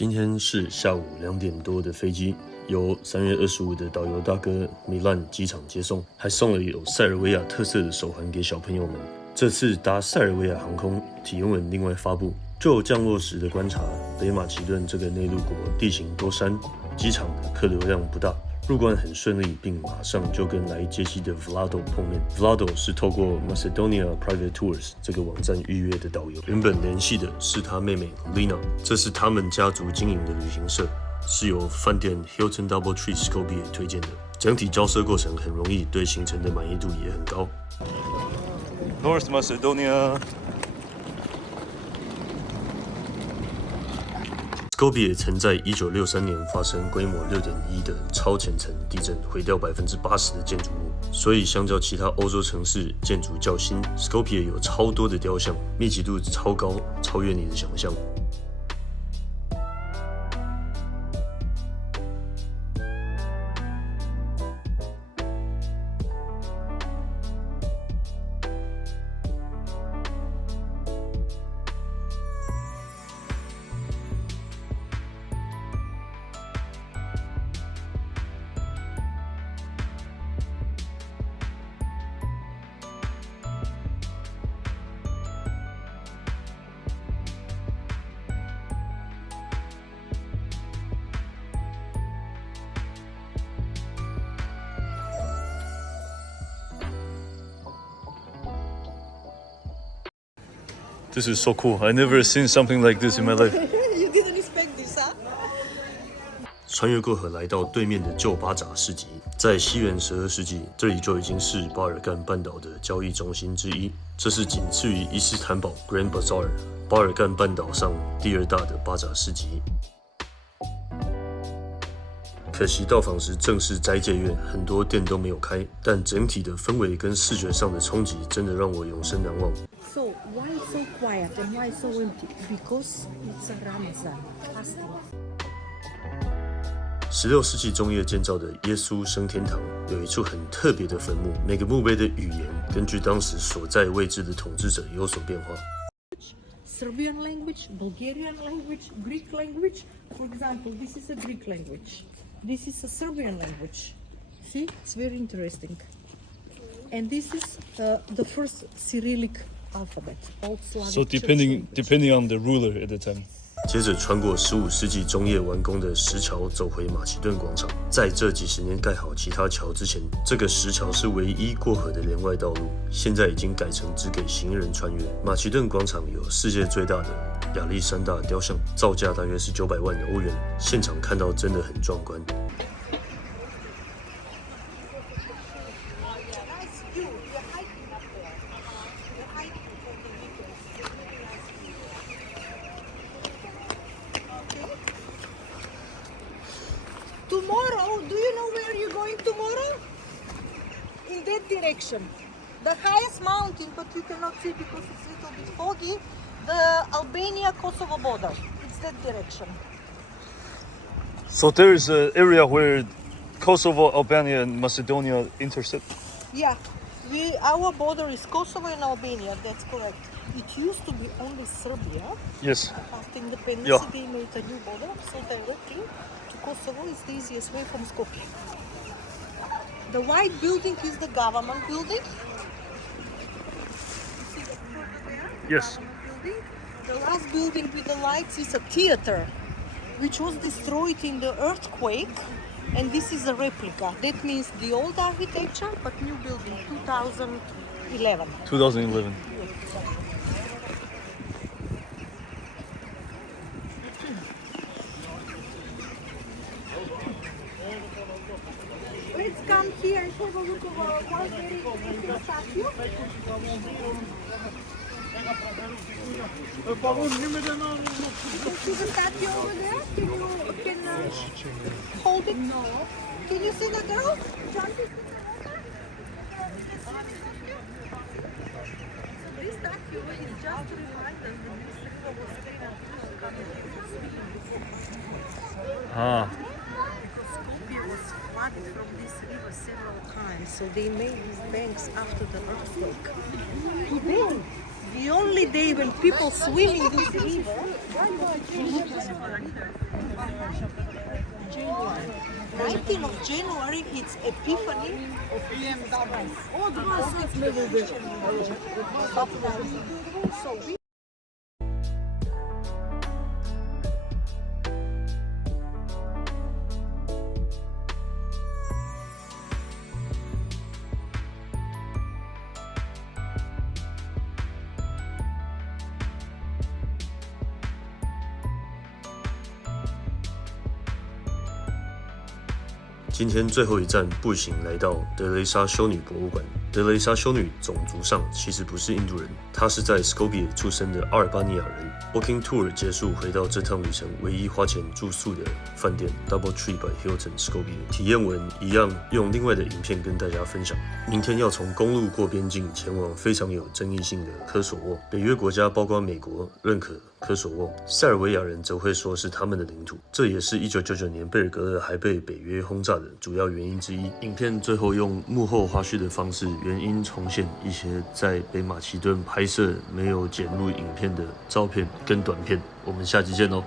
今天是下午2点多的飞机，由3月25的导游大哥米兰机场接送，还送了有塞尔维亚特色的手环给小朋友们。这次搭塞尔维亚航空体验文另外发布，就降落时的观察，北马其顿这个内陆国地形多山，机场的客流量不大。入关很顺利，并马上就跟来接机的 Vlado 碰面。Vlado 是透过 Macedonia Private Tours 这个网站预约的导游，原本联系的是他妹妹 Lina， 这是他们家族经营的旅行社，是由饭店 Hilton DoubleTree Skopje 推荐的。整体交涉过程很容易，对行程的满意度也很高。North Macedonia。Skopje 曾在1963年发生规模6.1的超浅层地震，毁掉80%的建筑物，所以相较其他欧洲城市，建筑较新。Skopje 有超多的雕像，密集度超高，超越你的想象。This is so cool. I never seen something like this in my life. You didn't expect this, huh? 穿越过河来到对面的旧巴扎市集，在西元12世纪，这里就已经是巴尔干半岛的交易中心之一。这是仅次于伊斯坦堡 Grand Bazaar 巴尔干半岛上第2大的巴扎市集。可惜到访时正是斋戒月，很多店都没有开，但整体的氛围跟视觉上的冲击真的让我永生难忘。So why so quiet and why so empty? Because it's a Ramazan fasting. 16世纪中叶建造的耶稣升天堂有一处很特别的坟墓，每个墓碑的语言根据当时所在位置的统治者有所变化。Serbian language, Bulgarian language, Greek language. For example, this is a Greek language. This is a Serbian language. See, it's very interesting. And this is the first Cyrillic alphabet, Old Slavic. So depending on the ruler at the time. 接着穿过15世纪中叶完工的石桥，走回马其顿广场。在这几十年盖好其他桥之前，这个石桥是唯一过河的连外道路，现在已经改成只给行人穿越。马其顿广场有世界最大的亚历山大雕像，造价大约是900万欧元，现场看到真的很壮观。Tomorrow, do you know where you're going tomorrow? In that direction. The highest mountain, but you cannot see because it's a little bit foggy, the Albania-Kosovo border. It's that direction. So there is an area where Kosovo, Albania, and Macedonia intersect. Yeah, our border is Kosovo and Albania, that's correct. It used to be only Serbia. Yes. After independence, Yeah. they made a new border, so directly to Kosovo is the easiest way from Skopje. The white building is the government building. You see the photo there? Yes. Government building. The last building with the lights is a theater, which was destroyed in the earthquake, and this is a replica. That means the old architecture, but new building, 2011. 2011. Let's come here and have a look at one very interesting statue. You can see the statue over there? Can hold it? No. Can you see the girl jumping in the water? This statue is just to remind us that this river was Ah. because Skopje was flooded from this river several times, so they made these banks after the earthquake. Today, the only day when people swim in this river 19th of January, it's Epiphany of Jesus Christ. So we今天最后一站步行来到德雷莎修女博物馆。德雷莎修女种族上其实不是印度人，她是在 Skopje 出生的阿尔巴尼亚人。Walking tour 结束，回到这趟旅程唯一花钱住宿的饭店 Double Tree by Hilton Skopje。体验文一样用另外的影片跟大家分享。明天要从公路过边境前往非常有争议性的科索沃。北约国家包括美国认可科索沃，塞尔维亚人则会说是他们的领土。这也是1999年贝尔格勒还被北约轰炸的主要原因之一。影片最后用幕后花絮的方式，原因重现一些在北马其顿拍摄没有剪入影片的照片跟短片。我们下期见喽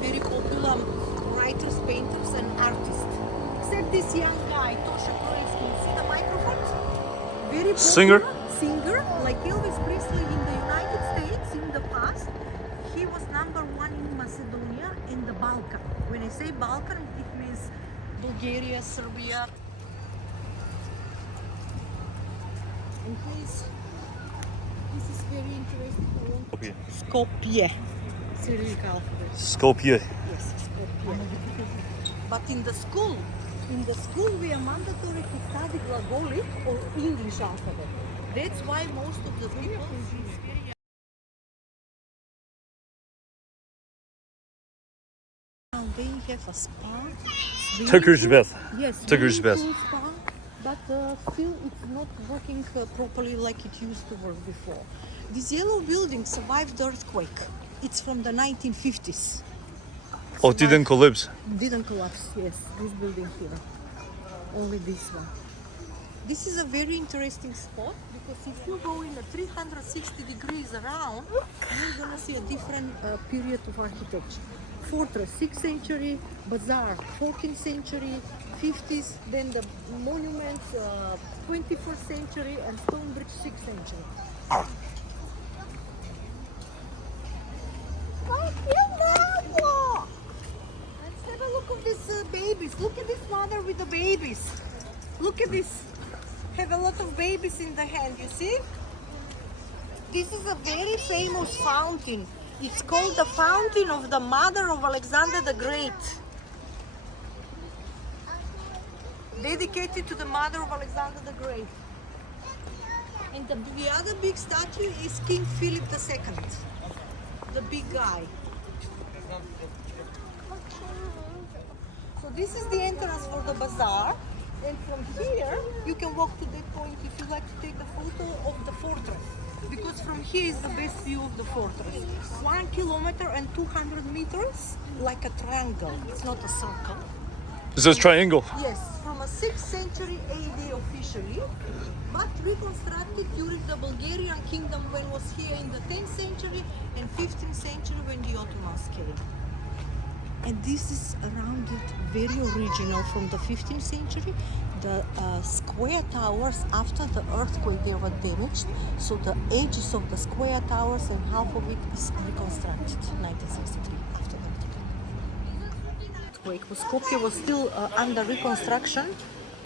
！very popular writers, painters, and artists. Except this young guy, Tosha Kroitsky. You see the microphone? Very popular singer, like Elvis Presley in the United States in the past. He was #1 in Macedonia and the Balkan. When I say Balkan, it means Bulgaria, Serbia. And this is very interesting. Skopje. Cyrillic alphabet. Skopje. Yes, Skopje. But in the school we are mandatory to study Glagolic or English alphabet. That's why most of the people they have a spa. Turkish bath. Yes, Turkish very bath. cool spa, but still it's not working properly like it used to work before. This yellow building survived the earthquake. It's from the 1950s. Oh, didn't collapse. Didn't collapse, yes, this building here. Only this one. This is a very interesting spot because if you go in a 360 degrees around, you're gonna see a different period of architecture. Fortress, 6th century, bazaar, 14th century, 50s, then the monuments, 21st century, and Stonebridge, 6th century. Let's have a look at these babies. Look at this mother with the babies. Look at this. Have a lot of babies in the hand, you see? This is a very famous fountain. It's called the Fountain of the Mother of Alexander the Great. Dedicated to the mother of Alexander the Great. And the other big statue is King Philip II. The big guy. So this is the entrance for the bazaar, and from here you can walk to that point if you like to take a photo of the fortress, because from here is the best view of the fortress. 1 kilometer and 200 meters, like a triangle. It's not a circle. It's a triangle. Yes, from a 6th century AD officially, but reconstructed during the Bulgarian kingdom when was here in the 10th century and 15th century when the Ottomans came. And this is around it very original from the 15th century. The square towers after the earthquake they were damaged, so the edges of the square towers and half of it is reconstructed 1963 after the earthquake. Skopje was still under reconstruction.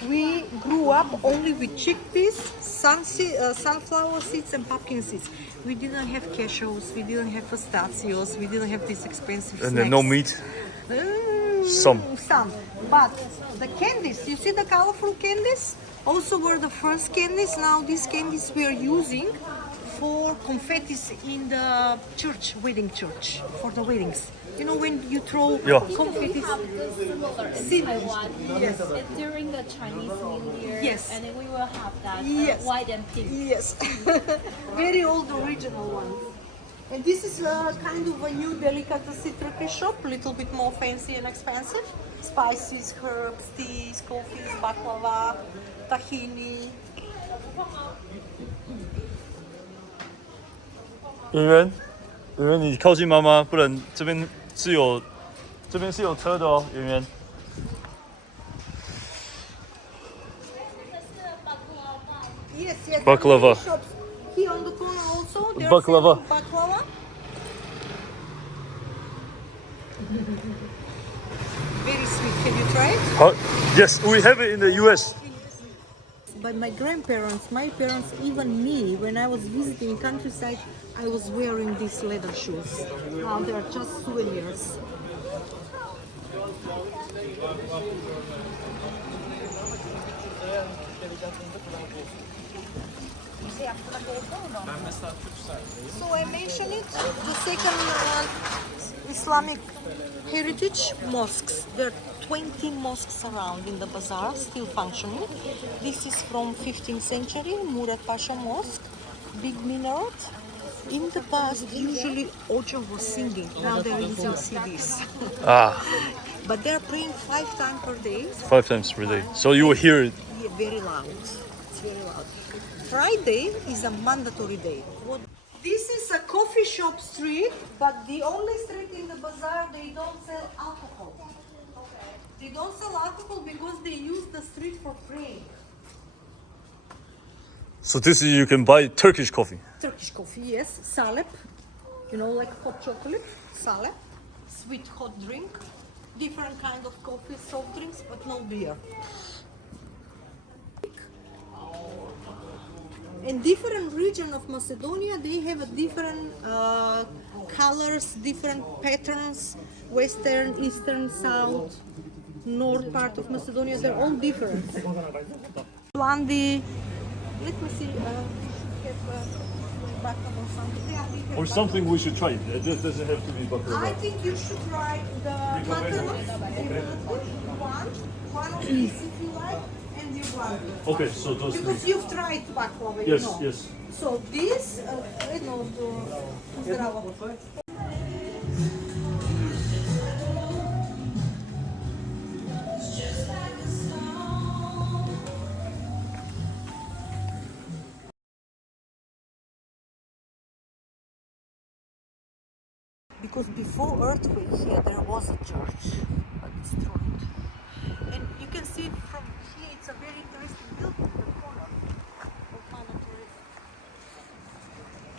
We grew up only with chickpeas, sunflower seeds and pumpkin seeds. We didn't have cashews, we didn't have pistachios, we didn't have these expensive snacks. And then no meat. Some. Some. But the candies, you see the colorful candies? Also were the first candies. Now these candies we are using for confettis in the church, wedding church, for the weddings. You know when you throw Yeah. confettis? have this similar in Similar. Taiwan. Yes. It's during the Chinese New Year. Yes. And then we will have that Yes. white and pink. Yes, very old original one. And this is kind of a new delicatessen Turkish shop, little bit more fancy and expensive. Spices, herbs, teas, coffees, baklava, tahini. 圆圆，圆圆，你靠近妈妈，不然这边是有车的哦，圆圆。 Yes, yes. Baklava. Many shops. Here on the corner also, they're Baklava. selling baklava. Very sweet. Can you try it? Yes, we have it in the US. By my grandparents, my parents, even me, when I was visiting countryside, I was wearing these leather shoes. Now they are just souvenirs. So I mentioned it, the second Islamic heritage mosques. There are 20 mosques around in the bazaar, still functioning. This is from 15th century, Murad Pasha Mosque, big minaret. In the past, usually Ocho was singing. Now they're using CDs. Ah, But they're praying 5 times per day. 5 times per day. So you will hear it. Yeah, very loud. It's very loud. Friday is a mandatory day. This is a coffee shop street, but the only street in the bazaar they don't sell alcohol. They don't sell alcohol because they use the street for praying. So this is you can buy Turkish coffee. Turkish coffee, yes. Salep, you know, like hot chocolate. Salep, sweet hot drink. Different kind of coffee, soft drinks, but no beer. In different region of Macedonia, they have a different colors, different patterns. Western, Eastern, South, North part of Macedonia, they're all different. Blondie. Let me see. Baklava or something. Yeah, we have Or something we should try. This doesn't have to be I baklava. think you should try the macaroons. One of these if you like, and you want. Okay, so those three. Because you've tried baklava, you Yes, know. yes. So this, zdravo. Because before earthquake here there was a church, but destroyed. And you can see it from here, it's a very interesting building in the corner of Mount Teresa.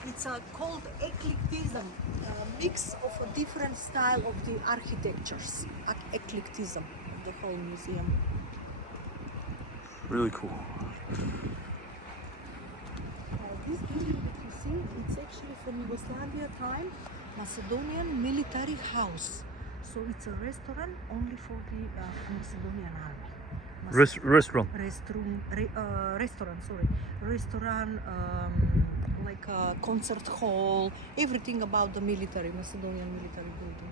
It's called eclecticism, a mix of a different style of the architectures. Eclecticism, the whole museum. Really cool. This building that you see, it's actually from Yugoslavia time, Macedonian military house. So it's a restaurant only for the Macedonian army. Restaurant. Restaurant, like a concert hall, everything about the military, Macedonian military building.